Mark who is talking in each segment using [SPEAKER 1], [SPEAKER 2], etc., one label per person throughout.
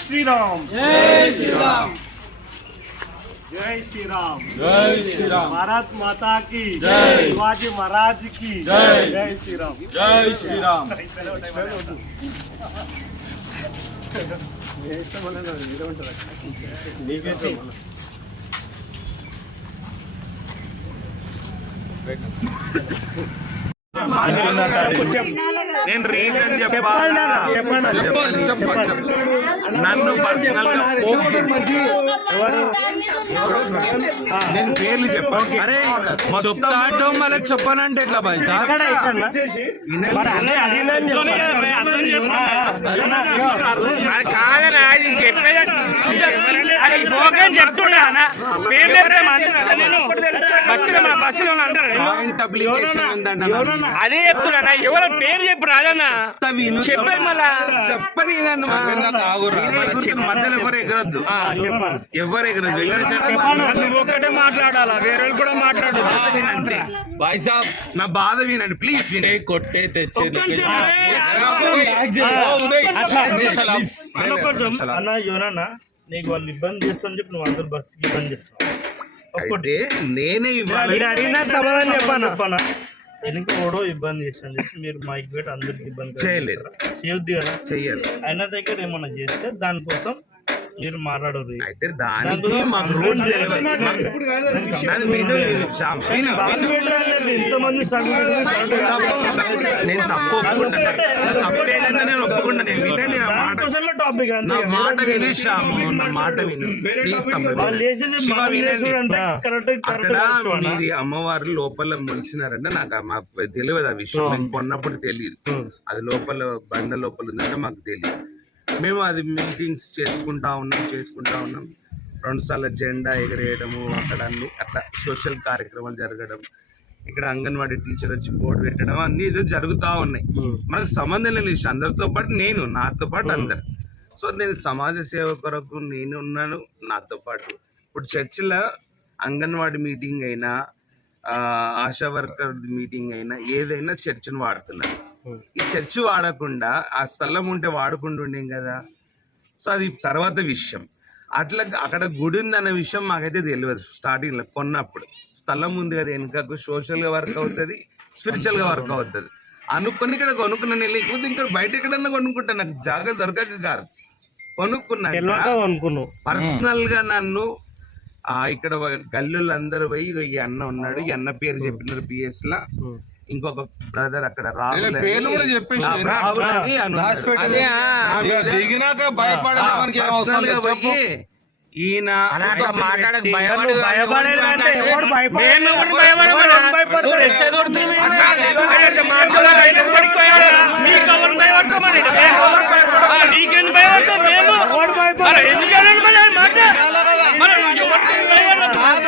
[SPEAKER 1] శ్రీరామ్
[SPEAKER 2] జై శ్రీరామ్
[SPEAKER 1] జై శ్రీరామ్
[SPEAKER 2] జై శ్రీరామ్
[SPEAKER 1] భారత్ మాతా की
[SPEAKER 2] జై.
[SPEAKER 1] శివాజీ మహారాజ్ की
[SPEAKER 2] జై.
[SPEAKER 1] జై శ్రీరామ్
[SPEAKER 2] జై శ్రీరామ్
[SPEAKER 3] నేను రీజన్ చెప్పాలా? చెప్పాలి? నన్ను పర్సనల్గా పోక్ చేసి నేను పేర్లు చెప్పాను
[SPEAKER 2] అరే మళ్ళీ చెప్పానంటే ఎట్లా బాయ్ సార్?
[SPEAKER 4] కాదనా ఇది చెప్పేది అది పోకని చెప్తున్నా చెప్తే బస్సులో అంటారు? అదే చెప్తున్నా ఎవరు పేరు చెప్పు రాదన్నా.
[SPEAKER 3] విను.
[SPEAKER 4] చెప్పాను మళ్ళా
[SPEAKER 3] చెప్పని మధ్యలో ఎవరు ఎగరొద్దు. ఎవరు ఎగరొద్దు
[SPEAKER 4] నువ్వు ఒక్కటే మాట్లాడాలా వేరే వాళ్ళు కూడా మాట్లాడు
[SPEAKER 3] అంతే
[SPEAKER 2] సాబ్
[SPEAKER 3] నా బాధ వినండి ప్లీజ్
[SPEAKER 2] ఏ
[SPEAKER 3] వినండి.
[SPEAKER 2] కొట్టే
[SPEAKER 5] అన్న యోనన్న నీకు వాళ్ళు ఇబ్బంది చేస్తాను చెప్పి నువ్వు అందరు బస్సుకి ఇబ్బంది చేస్తున్నావు.
[SPEAKER 3] నేనే ఇవ్వాలి.
[SPEAKER 1] అడిగిన సమాధానం చెప్పాను
[SPEAKER 5] చెప్పనా? వెనుక ఓడో ఇబ్బంది చెప్పి మీరు మైక్ పెట్టి అందరికి ఇబ్బంది
[SPEAKER 3] చేయలేదు.
[SPEAKER 5] చేయొద్దు కదా?
[SPEAKER 3] చెయ్యాలి.
[SPEAKER 5] ఆయన దగ్గర ఏమన్నా చేస్తే దానికోసం మీరు మాట్లాడరు
[SPEAKER 3] అయితే దానికి మాకు రూల్స్ నేను తప్పు ఒప్పుకుంటా నేను ఒప్పుకుంటా నేను వినండి నా మాట
[SPEAKER 5] టాపిక్
[SPEAKER 3] నా మాట విను శ్యామ్ నా మాట అమ్మవారు లోపల మొలిసినారంటే నాకు మాకు తెలియదు ఆ విషయం. మేము కొన్నప్పుడు తెలియదు. అది లోపల బండ లోపల ఉందంటే మాకు తెలియదు. మేము అది మీటింగ్స్ చేసుకుంటా ఉన్నాం చేసుకుంటా ఉన్నాం. రెండు సార్లు జెండా ఎగరేయడము అక్కడ అన్ని అట్లా సోషల్ కార్యక్రమాలు జరగడం ఇక్కడ అంగన్వాడీ టీచర్ వచ్చి బోర్డు పెట్టడం అన్ని ఇది జరుగుతూ ఉన్నాయి. మనకు సంబంధం లేని విషయం. అందరితో పాటు నేను నాతో పాటు అందరు. సో నేను సమాజ సేవ కొరకు నేను ఉన్నాను నాతో పాటు. ఇప్పుడు చర్చిలో అంగన్వాడీ మీటింగ్ అయినా ఆశా వర్కర్ మీటింగ్ అయినా ఏదైనా చర్చిని వాడుతున్నారు. ఈ చర్చి వాడకుండా ఆ స్థలం ఉంటే వాడుకుంటూ ఉండేం కదా? సో అది తర్వాత విషయం. అట్లా అక్కడ గుడి ఉందన్న విషయం మాకైతే తెలియదు స్టార్టింగ్లో కొన్నప్పుడు. స్థలం ఉంది కదా వెనుకకు సోషల్గా వర్క్ అవుతుంది స్పిరిచువల్గా వర్క్ అవుతుంది. అనుకుని ఇక్కడ కొనుక్కున్నాను లేకపోతే ఇంకా బయట ఎక్కడన్నా కొనుక్కుంటా నాకు జాగ్రత్త దొరకక కాదు. కొనుక్కున్నాను పర్సనల్గా నన్ను ఆ ఇక్కడ గల్లులు అందరూ పోయి ఈ అన్న ఉన్నాడు ఈ అన్న పేరు చెప్పినారు పిఎస్ లా. ఇంకొక బ్రదర్ అక్కడ రాహుల్.
[SPEAKER 6] పేర్లు కూడా చెప్పేసి
[SPEAKER 3] అని
[SPEAKER 6] దిగినాక భయపడడానికి
[SPEAKER 3] ఈయన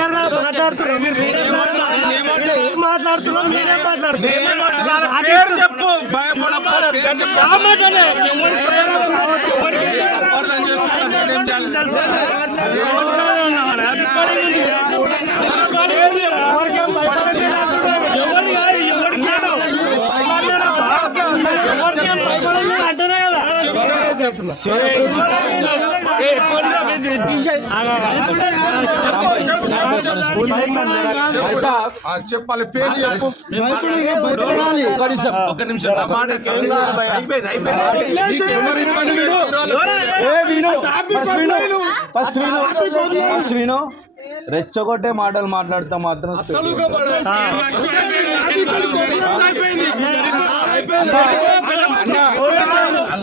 [SPEAKER 1] లీడర్ మాట్లాడుతున్నారు మీరు ఏం మాట్లాడుతున్నారు మీరేం మాట్లాడుతున్నారు
[SPEAKER 6] చెప్పు భయపడకు. పేరు చెప్పాలి పేరు చెప్పు.
[SPEAKER 3] ఒక నిమిషం అయిపోయింది అయిపోయింది
[SPEAKER 2] రెచ్చగొట్టే మాటలు మాట్లాడితే మాత్రం నుంచి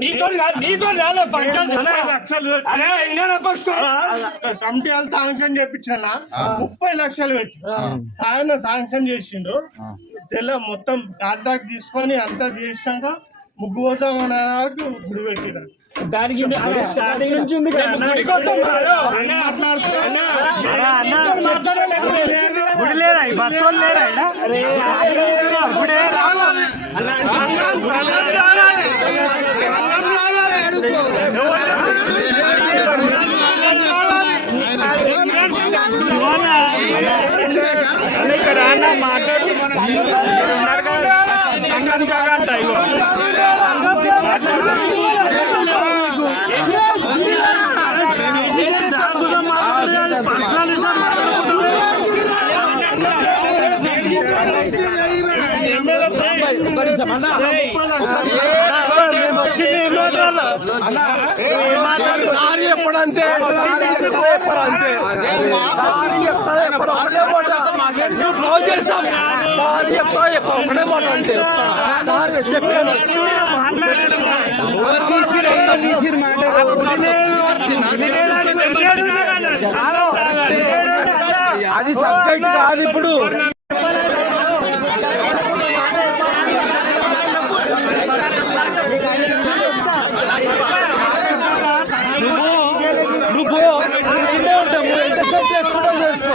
[SPEAKER 5] నీతో నీతో రాలే పంచాయతీ ఫస్ట్?
[SPEAKER 1] కమిటీ వాళ్ళు శాంక్షన్ చేపించాన ముప్పై లక్షలు పెట్టి. సాయన శాంక్షన్ చేసిండు. తెల్ల మొత్తం కాంట్రాక్ట్ తీసుకొని అంతా చేసినాక ముగ్గు పోతాం అనే వరకు గుడి పెట్టిన.
[SPEAKER 5] దానికి నుంచి
[SPEAKER 1] బస్ వాళ్ళు లేరా
[SPEAKER 5] ఇక్కడ అన్న మాట్లాడు ఇగో. పర్సనల్ విషయం
[SPEAKER 2] ఒక్క నిమిషం అన్న
[SPEAKER 1] మేము వచ్చింది ఏం మాట్లాడాలి? ఏం మాట్లాడాలి?
[SPEAKER 2] సారీ సారీ ఎప్పుడంటే సారీ చెప్తా ఎప్పుడు ఒకటే మాట. నువ్వు క్లోజ్ చేస్తాం సారీ చెప్తా ఎప్పుడు ఒకటే మాట అంటే. సారీ చెప్పాను. తీసిరు ఎంత తీసిరు అది సబ్జెక్ట్ కాదు ఇప్పుడు నువ్వు ఇదే ఉంటావు నువ్వు ఎంతసేపు చేసుకుంటావు చేసుకో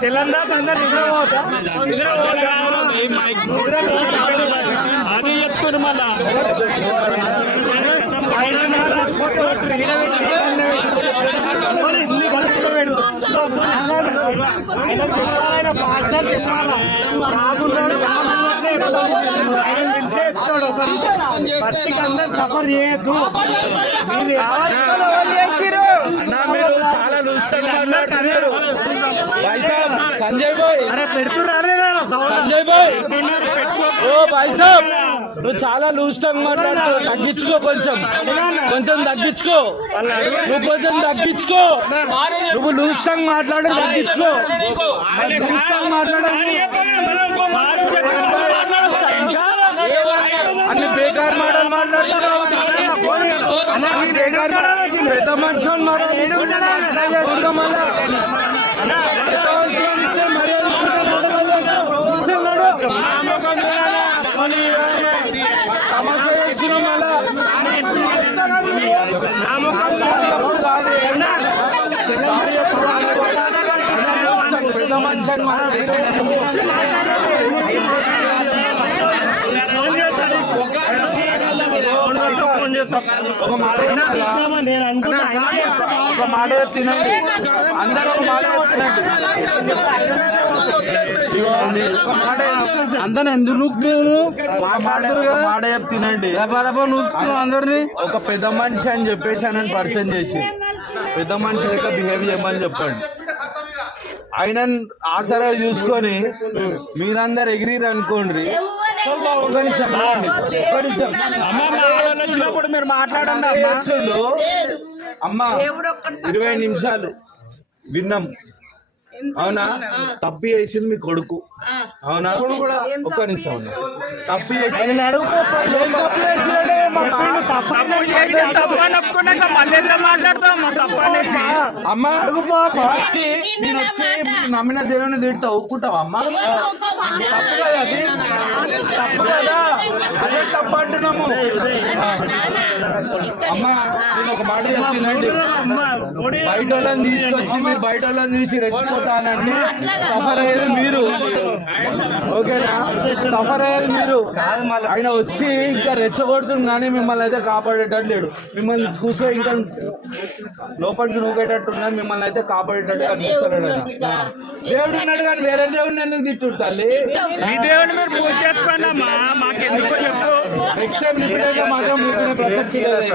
[SPEAKER 1] తెలంగాణ అందరు నిద్రపోతా
[SPEAKER 5] అది చెప్తున్నారు మళ్ళా
[SPEAKER 1] ఆయన పాఠశాల చెప్పాలా బాగున్నాడు ఆయన అందరు సఫర్ చేయొద్దు మీరు
[SPEAKER 2] చాలా సంజయ్ బాయ్.
[SPEAKER 1] అరే పెడుతున్నారే సౌండ్
[SPEAKER 2] సంజయ్ బాయ్. ఓ వైసాబ్ నువ్వు చాలా లూస్టంగా మాట్లాడుతున్నావు తగ్గించుకో కొంచెం కొంచెం తగ్గించుకో నువ్వు కొంచెం తగ్గించుకో నువ్వు లూస్టంగా మాట్లాడు తగ్గించుకో మాట్లాడు అన్ని బేకార్ మాటలు మాట్లాడుతున్నావు అన్ని బేకార్ మాటలు. పెద్ద మనిషి మాట్లాడుతున్నావు మళ్ళా ఒక మాట ఒక మాట తినండి అందరూ ఒక మాట తినండి అందరు ఎందుకు నూకుతున్నారు మాట ఒక తినండి నూకుతున్నావు అందరిని ఒక పెద్ద మనిషి అని చెప్పేసి అని పరిచయం చేసి. పెద్ద మనిషి లెక్క బిహేవ్ చేయమని చెప్పండి. ఆయన ఆసరా చూసుకొని మీరందరు ఎగిరిరు అనుకోండి.
[SPEAKER 5] వచ్చినప్పుడు మీరు మాట్లాడండి
[SPEAKER 2] అమ్మ.
[SPEAKER 5] అమ్మా.
[SPEAKER 2] చేస్తుండు. అమ్మ ఇరవై నిమిషాలు విన్నాం. అవునా? తప్పి వేసింది మీ కొడుకు. అవునా కూడా ఒక్క నిమిషం. తప్పు చేసి అమ్మ వచ్చి నేను వచ్చి నమ్మిన దేవుని తింటా ఒప్పుకుంటావా అమ్మ తప్పు కదా అది తప్పు కదా అదే తప్పు అంటున్నాము అమ్మ నేను ఒక మాట చెప్తున్నాండి బయట వాళ్ళని తీసుకొచ్చి మీరు బయట వాళ్ళని తీసి రెచ్చిపోతానంటే సఫర్ అయ్యేది మీరు ఓకేనా సఫర్ అయ్యేది మీరు. ఆయన వచ్చి ఇంకా రెచ్చగొడుతుంది కానీ మిమ్మల్ని అయితే కాపాడేటట్టు లేడు మిమ్మల్ని కూర్చో ఇంకా లోపలికి నూకేటట్టున్నా మిమ్మల్ని అయితే కాపాడేటట్టు కనిపిస్తాడు. దేవుడు ఉన్నాడు కానీ వేరే దేవుడిని ఎందుకు తిట్టుండు తల్లి?
[SPEAKER 4] ఈ దేవుని మీరు పూజ చేసుకోండి అమ్మా. మాకెందుకో చెప్పు.
[SPEAKER 2] నెక్స్ట్ టైం రిపీట్ మాత్రం ముట్టుకునే ప్రసక్తి లేదు.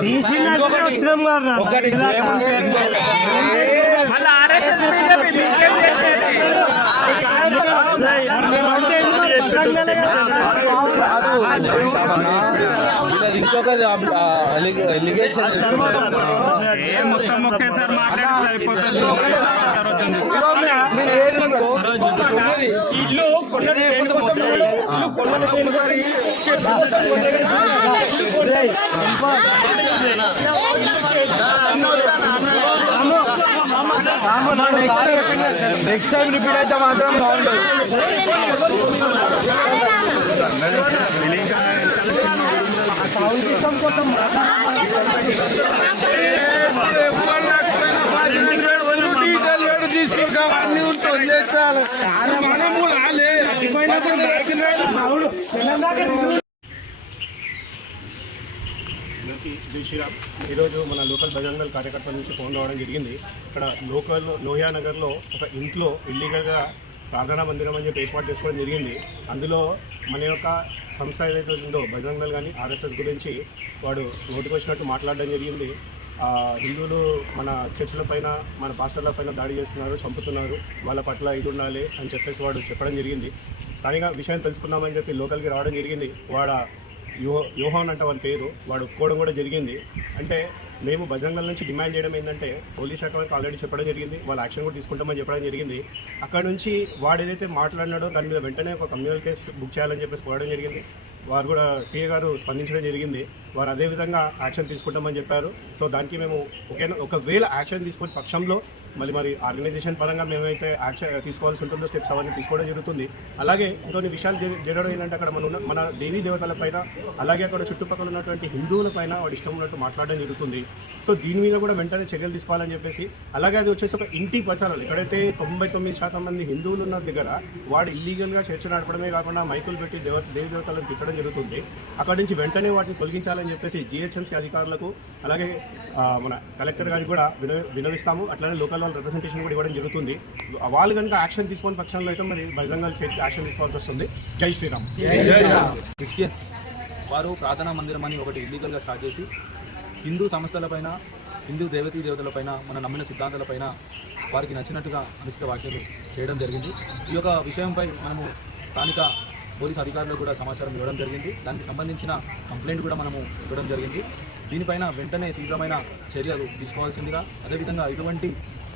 [SPEAKER 2] ఇంకొకటి- ఒకటి
[SPEAKER 4] మళ్ళీ ఆర్ఎస్ఎస్ బీజేపీ మీకేం చేసేది
[SPEAKER 2] వీళ్ళది ఇంకొకటి ఎలిగేషన్
[SPEAKER 4] ఏ మొత్తం ఒకేసారి మాట్లాడి సరిపోతుంది
[SPEAKER 7] జై శ్రీరామ్ ఈరోజు మన లోకల్ బజరంగల్ కార్యకర్తల నుంచి ఫోన్ రావడం జరిగింది. ఇక్కడ లోకల్ లోహియానగర్లో ఒక ఇంట్లో ఇల్లీగల్గా ప్రార్థనా మందిరం అని చెప్పి ఏర్పాటు చేసుకోవడం జరిగింది. అందులో మన యొక్క సంస్థ ఏదైతే ఉందో బజరంగల్ కానీ ఆర్ఎస్ఎస్ గురించి వాడు నోటుకు వచ్చినట్టు మాట్లాడడం జరిగింది. హిందువులు మన చర్చిల పైన మన పాస్టర్ల పైన దాడి చేస్తున్నారు చంపుతున్నారు. వాళ్ళ పట్ల ఇది ఉండాలి అని చెప్పేసి వాడు చెప్పడం జరిగింది. స్థానిక విషయం తెలుసుకుందామని చెప్పి లోకల్కి రావడం జరిగింది. వాడ యో యోహాన్ అంట వాళ్ళ పేరు. వాడు ఒప్పుకోవడం కూడా జరిగింది. అంటే మేము బజరంగల్ నుంచి డిమాండ్ చేయడం ఏంటంటే పోలీస్ శాఖ వారికి ఆల్రెడీ చెప్పడం జరిగింది. వాళ్ళు యాక్షన్ కూడా తీసుకుంటామని చెప్పడం జరిగింది. అక్కడ నుంచి వాడు ఏదైతే మాట్లాడినాడో దాని మీద వెంటనే ఒక కమ్యూనల్ కేసు బుక్ చేయాలని చెప్పేసి కోరడం జరిగింది. వారు కూడా సీఏ గారు స్పందించడం జరిగింది. వారు అదే విధంగా యాక్షన్ తీసుకుంటామని చెప్పారు. సో దానికి మేము ఒకేనా ఒకవేళ యాక్షన్ తీసుకునే పక్షంలో మళ్ళీ మరి ఆర్గనైజేషన్ పరంగా మేమైతే యాక్షన్ తీసుకోవాల్సి ఉంటుందో స్టెప్స్ అవన్నీ తీసుకోవడం జరుగుతుంది. అలాగే ఇంకొన్ని విషయాలు జరగడం ఏంటంటే అక్కడ మన ఉన్న మన దేవీ దేవతల పైన అలాగే అక్కడ చుట్టుపక్కల ఉన్నటువంటి హిందువుల పైన వాడు ఇష్టం ఉన్నట్టు మాట్లాడడం జరుగుతుంది. సో దీని మీద కూడా వెంటనే చర్యలు తీసుకోవాలని చెప్పేసి అలాగే అది వచ్చేసి ఒక ఇంటి పరిసరాలు ఎక్కడైతే తొంభై తొమ్మిది శాతం మంది హిందువులు ఉన్న దగ్గర వాడు ఇల్లీగల్గా చర్చ నడపడమే కాకుండా మైకులు పెట్టి దేవ దేవీ దేవతలను తిట్టడం జరుగుతుంది. అక్కడి నుంచి వెంటనే వాటిని తొలగించాలని చెప్పేసి జిహెచ్ఎంసీ అధికారులకు అలాగే మన కలెక్టర్ గారికి కూడా విన వినవిస్తాము. అట్లనే లోకల్ వాళ్ళ రిప్రజెంటేషన్ కూడా ఇవ్వడం జరుగుతుంది. వాళ్ళు కనుక యాక్షన్ తీసుకునే పక్షంలో అయితే మరి బహిరంగ యాక్షన్ తీసుకోవాల్సి వస్తుంది. జై శ్రీరామ్.
[SPEAKER 8] క్రిస్టియన్స్ వారు ప్రార్థనా మందిరం అని ఒకటి ఇల్లీగల్గా స్టార్ట్ చేసి హిందూ సంస్థలపైన హిందూ దేవతీ దేవతలపైన మన నమ్మిన సిద్ధాంతాలపైన వారికి నచ్చినట్టుగా అనుచిత వ్యాఖ్యలు చేయడం జరిగింది. ఈ యొక్క విషయంపై మనము స్థానిక పోలీస్ అధికారులకు కూడా సమాచారం ఇవ్వడం జరిగింది. దానికి సంబంధించిన కంప్లైంట్ కూడా మనము ఇవ్వడం జరిగింది. దీనిపైన వెంటనే తీవ్రమైన చర్యలు తీసుకోవాల్సిందిగా అదేవిధంగా ఇటువంటి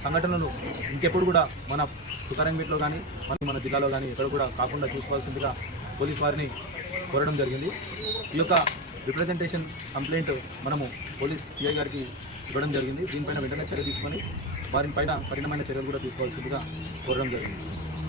[SPEAKER 8] సంఘటనలు ఇంకెప్పుడు కూడా మన తుకారంపేటలో కానీ మన మన జిల్లాలో కానీ ఎక్కడ కూడా కాకుండా చూసుకోవాల్సిందిగా పోలీస్ వారిని కోరడం జరిగింది. ఈ యొక్క రిప్రజెంటేషన్ కంప్లైంట్ మనము పోలీస్ సిఐ గారికి ఇవ్వడం జరిగింది. దీనిపైన వెంటనే చర్య తీసుకొని వారిపైన కఠినమైన చర్యలు కూడా తీసుకోవాల్సిందిగా కోరడం జరిగింది.